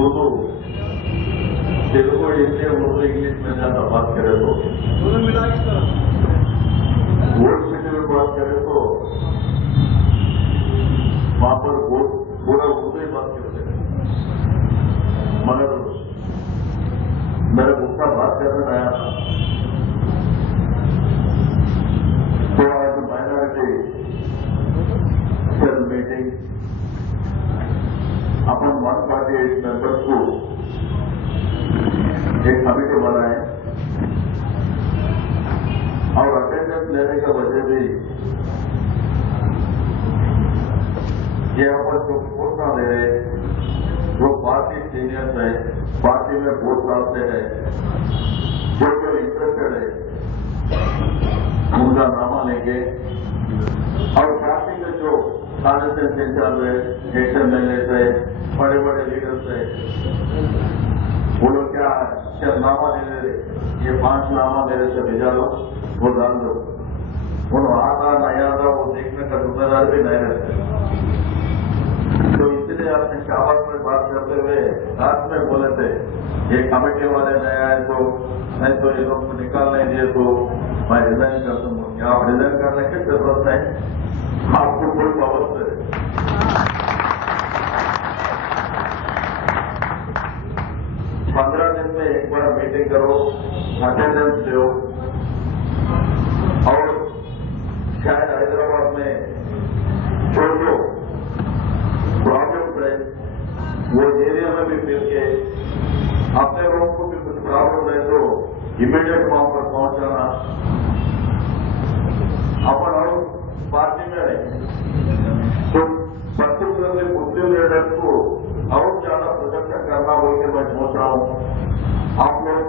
Urdu Telugu Hindi Urdu English में ज्यादा बात करें तो वोट सिटी में बात करें तो वहां पर पूरा उर्दू ही बात करते हैं। मगर मेरा गुस्सा बात करने आया था तो आज माइनॉरिटी सेल मीटिंग अपन 148 मेंबर्स को एक कमेटी बनाए और अटेंडेंस लेने का वजह भी ये अपन जो वोट ना दे रहे वो पार्टी सीनियर्स है, पार्टी में वोट डालते हैं, जो इंटरेस्टेड है उनका नामा लेंगे और पार्टी में जो कांग्रेस इंचार्ज है, एक्स एमएलए है, बड़े बड़े लीडर्स है, वो लोग क्या नामा दे रहे, ये 5 नामा मेरे से भेजा लो, वो डाल दो, उन्होंने आता नहीं आता वो देखने का जिम्मेदार भी नहीं रहते। तो इसलिए आपने शाबाश में बात करते हुए रात में बोले थे ये कमेटी वाले नहीं आए तो नहीं तो ये लोग निकाल नहीं दिए तो मैं रिजाइन कर दूंगा। आप रिजाइन करने की जरूरत नहीं, आपको कोई पावर है। 15 दिन में एक बार मीटिंग करो, अटेंडेंस दो और शायद हैदराबाद में जो जो प्रॉब्लम्स है वो एरिया में भी मिल के अपने लोगों को भी कुछ प्रॉब्लम है तो इमीडिएट वहां पर पहुंचाना। अपन और पार्टी में तो पर्टिकुलरली मुस्लिम लीडर्स को और ज्यादा प्रोटेक्शन करना बोल के मैं सोच रहा हूं। आप लोग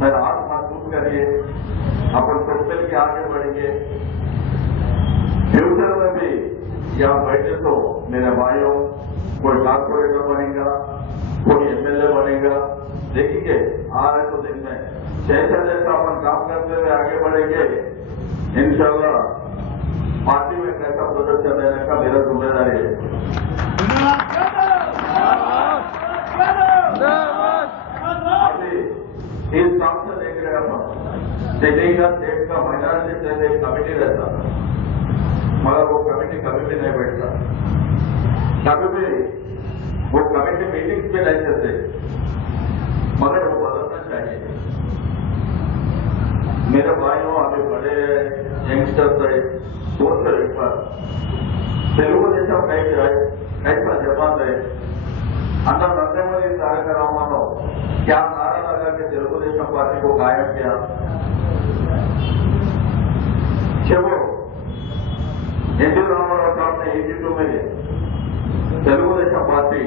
मेरा हाथ महसूस करिए, अपन सब मिल के आगे बढ़ेंगे। फ्यूचर में भी यहाँ बैठे तो मेरे भाइयों कोई कॉर्पोरेटर बनेगा, कोई एमएलए बनेगा, देखेंगे आ रहे तो दिन में जैसा जैसा अपन काम करते हुए आगे बढ़ेंगे इंशाल्लाह पार्टी में कैसा प्रोजेक्शन देने का मेरा जिम्मेदारी है। अभी इस काम से देख रहे अपन दिल्ली का स्टेट का माइनॉरिटी से एक कमेटी रहता मगर वो कमेटी कभी भी नहीं बैठता, कभी भी वो कमेटी मीटिंग्स पे नहीं चलते, मगर वो बदलना चाहिए। मेरे भाइयों अभी बड़े यंगस्टर्स है, सोच कर एक बार तेलुगु देशम कैसा जमात है अंदर नंदेमली तारक रामाराव क्या नारा लगा के तेलुगु देशम पार्टी को कायम किया। चलो एनटी रामाराव साहब ने 82 में Telugu Desam party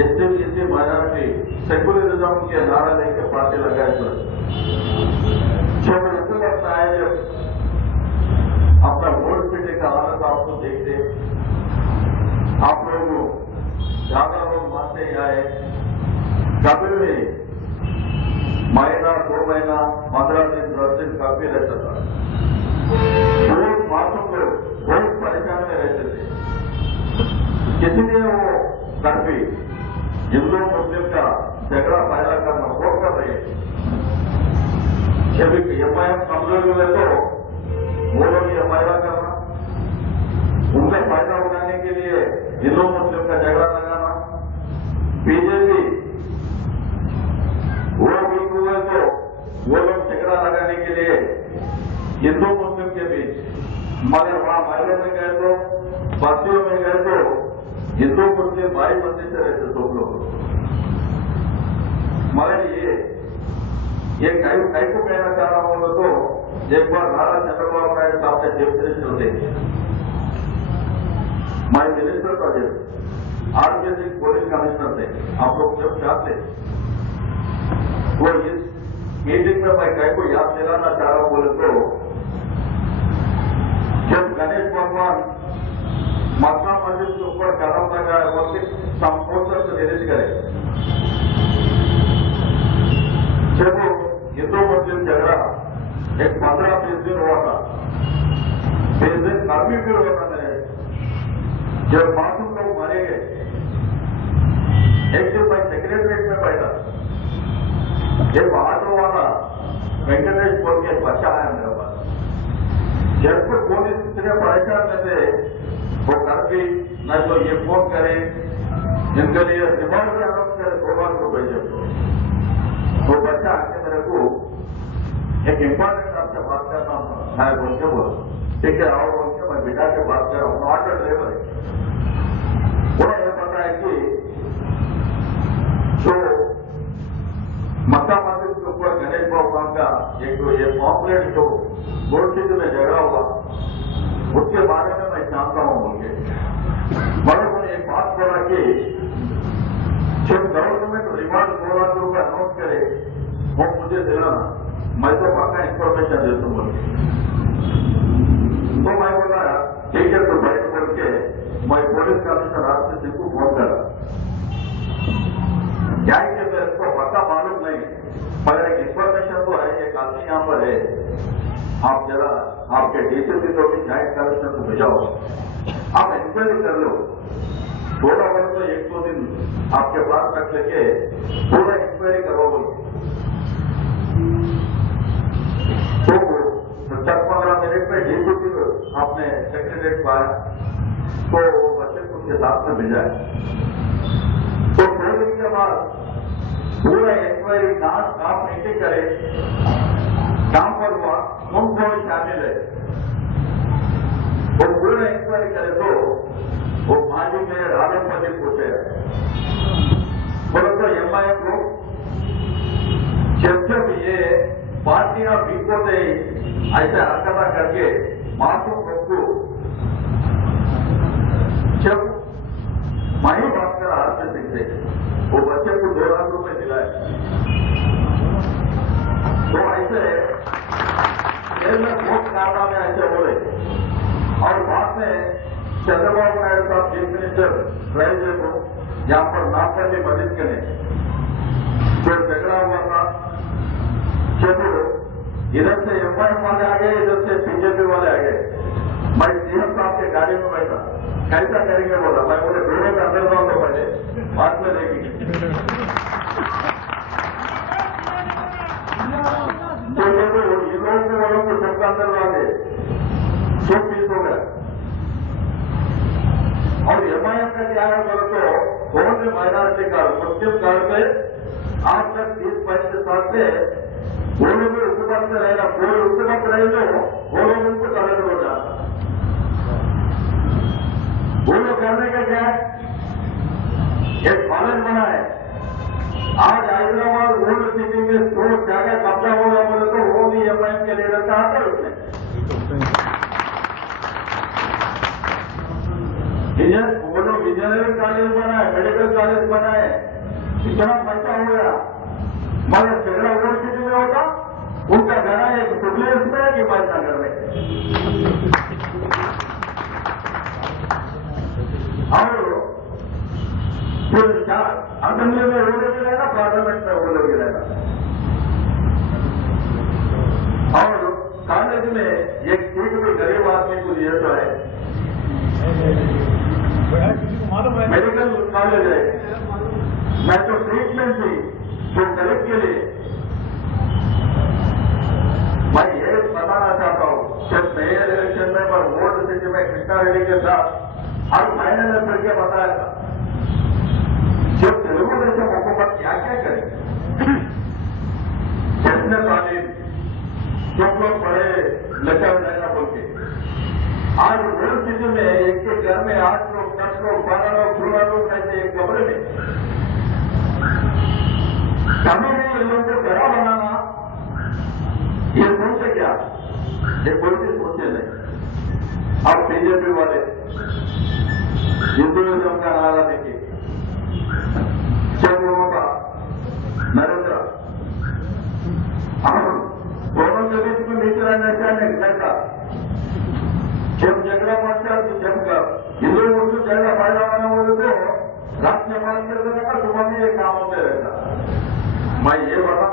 ST SC minority secularism के नारा लेकर पार्टी लगाए थे। जब ऐसा लगता है जब अपना वोट पीने का हालत आपको देखते आप लोग ज्यादा लोग मानते आए, कभी भी महीना 2 महीना 15 दिन 10 दिन काफी रहता था। बहुत मासूम लोग बहुत परेशान में रहते थे, इसलिए वो काफी हिंदू मुस्लिम का झगड़ा पैदा करना छोड़ कर रहे। जब एमआईएम कमजोर हुए तो वो लोग ये फायदा करना, उनका फायदा उठाने के लिए हिंदू मुस्लिम का झगड़ा लगाना। बीजेपी वो वीक हुए तो वो लोग झगड़ा लगाने के लिए हिंदू मुस्लिम के बीच, मगर वहां महलों में गए तो बस्तियों में गए तो हिंदू मुस्लिम भाई बंदी से रहते सब लोग। मगर ये कई को कहना चाह रहा हूं तो एक बार नारा चंद्रबाबू नायडू साहब ने चीफ मिनिस्टर थे, माय मिनिस्टर का आरके सिंह पुलिस कमिश्नर थे, आप लोग जब चाहते वो इस मीटिंग में मैं कई को याद दिलाना चाह रहा हूं बोले तो जब गणेश भगवान मथुरा मंदिर के ऊपर कदम लगाए बोलते संपोषण से रिलीज करे, जब हिंदू मुस्लिम झगड़ा एक 15-20 दिन हुआ था, 20 दिन काफी फिर हुआ था मेरे, जब मासूम लोग मारे गए। एक दिन मैं एक ऑटो वाला वेंकटेश बोल के एक बच्चा है मेरे पास, जब को पुलिस इतने परेशान रहते वो कर भी न तो ये फोन करे, इनके लिए रिमांड भी अनाउंस करे, 2 लाख रुपए भेजे। वो बच्चा आके मेरे को एक इम्पोर्टेंट आपसे बात करना है बोल के बोला, ठीक है आओ बोल के मैं बिठा के बात कर रहा हूँ, ऑटो ड्राइवर है। वो ये पता है कि जो मक्का मस्जिद के ऊपर गणेश भगवान का एक तो ये पॉम्पलेट जो गोल्ड सिटी में झगड़ा हुआ, उसके बारे में मैं जानता हूं बोल के मगर उन्होंने एक बात बोला कि जब गवर्नमेंट रिमांड 2 लाख रुपए अनाउंस करे वो मुझे दिलाना, मैं तो पक्का इंफॉर्मेशन देता हूं बोल के। तो मैं बोला ठीक है तो बैठ बोल के मैं पुलिस कमिश्नर आपसे सिंह को फोन करा, क्या है कि मेरे को पता मालूम नहीं मगर एक इंफॉर्मेशन तो है, एक आदमी यहाँ पर है, आप जरा आपके डीसीपी को भी ज्वाइंट कमिश्नर को भेजाओ, आप इंक्वायरी कर लो, थोड़ा बहुत तो 1-2 दिन आपके पास रख लेके पूरा इंक्वायरी करो बोल। तो 10-15 मिनट में डीसीपी आपने सेक्रेटरीट को आया तो बच्चे को उसके साथ में भेजा। तो 2 दिन के बाद पूरा इंक्वायरी काम मीटिंग करे, काम पर हुआ कौन कौन शामिल है वो पूरा इंक्वायरी करे तो वो माजी में राजपति पूछे बोलो तो एमआईएम लोग जब ये पार्टियां बीकोते ऐसे हरकत करके मासूम लोग को जब माही बात कर आरती सिंह से वो बच्चे को 2 लाख रुपए दिलाए, तो ऐसे जेल में बहुत कारनामे ऐसे हो रहे। और बाद में चंद्रबाबू नायडू साहब चीफ मिनिस्टर रहे को यहाँ पर नागपल्ली मस्जिद के जो झगड़ा हुआ था, जब इधर से एमआईएम वाले आ गए, इधर से बीजेपी वाले आ गए, मैं सीएम साहब के गाड़ी में बैठा, कैसा करेंगे बोला, मैं बोले दोनों का अंदर जाओ तो पहले बाद में देखेंगे। तो देखो इन लोगों को सबका अंदर वाले 120 हो गया। और एमआईएम का क्या है बोलो तो कौन से माइनॉरिटी कार्ड मुस्लिम कार्ड पे आज तक 30-35 साल से वो लोग उसके पास से रहेगा, कोई उसके पास रहेंगे वो लोग उनको अलग हो जाता। वो लोग करने का क्या है, एक कॉलेज बना है, आज हैदराबाद ओल्ड सिटी में 2 जगह कब्जा हो रहा बोले तो वो भी एमआईएम के लीडर का आता है उसमें। वो लोग इंजीनियरिंग कॉलेज बनाए, मेडिकल कॉलेज बनाए, इतना पैसा हो गया, मगर झगड़ा ओल्ड सिटी में होता, उनका घर है एक सुबलेस में कि नगर में। और फिर असेंबली में वो लोग रहेगा, पार्लियामेंट में वो लोग रहेगा। और कॉलेज में एक सीट भी गरीब आदमी को दिए तो है, मेडिकल कॉलेज है, मैं तो ट्रीटमेंट थी जो गरीब के लिए। मैं ये बताना चाहता हूँ जब मेयर इलेक्शन में पर वोट सिटी में कृष्णा रेड्डी के साथ हर फाइनल में फिर के बताया था, जब तेलुगु देशम हुकूमत क्या क्या करे, नेशनल तालीम सब लोग पढ़े लचा जाएगा बोल के, आज ओल्ड सिटी में एक के घर में 8 लोग 10 लोग 12 लोग 16 लोग रहते एक कमरे में। कभी भी इन लोगों को घरा बनाना ये सोचे क्या, ये कोई भी सोचे नहीं। अब बीजेपी वाले हिंदुइज्म का नारा देखिए, सब लोगों का नरेंद्र, हम दोनों के बीच में नीचे रहना चाहिए झगड़ा, जब झगड़ा पड़ता है तो जब हिंदू मुस्लिम झगड़ा फायदा बना बोले तो रात में बात कर देगा, सुबह में ये काम होते रहेगा। मैं ये बता